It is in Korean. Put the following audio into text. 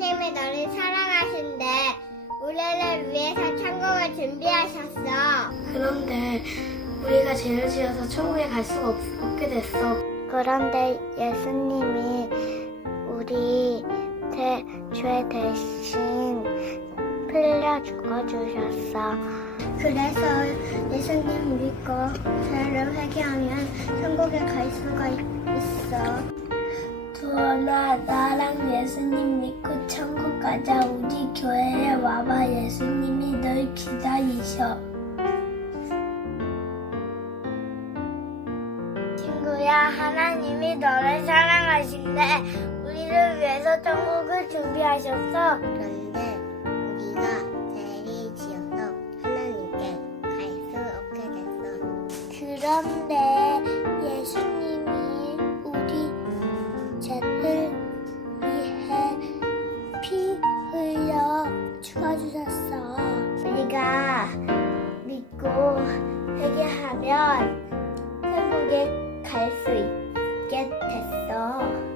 하나님이 너를 사랑하신대. 우리를 위해서 천국을 준비하셨어. 그런데 우리가 죄를 지어서 천국에 갈 수가 없, 없게 됐어. 그런데 예수님이 우리 대, 죄 대신 풀려 죽어주셨어. 그래서 예수님 믿고 죄를 회개하면 천국에 갈 수가 있어. 두원아 나랑 예수님 믿고 천국 가자. 우리 교회에 와봐. 예수님이 널 기다리셔. 친구야, 하나님이 너를 사랑하신대. 우리를 위해서 천국을 준비하셨어. 그런데 우리가 죄를 지어서 하나님께 갈 수 없게 됐어. 그런데 죽어주셨어. 우리가 믿고 회개하면 천국에 갈 수 있게 됐어.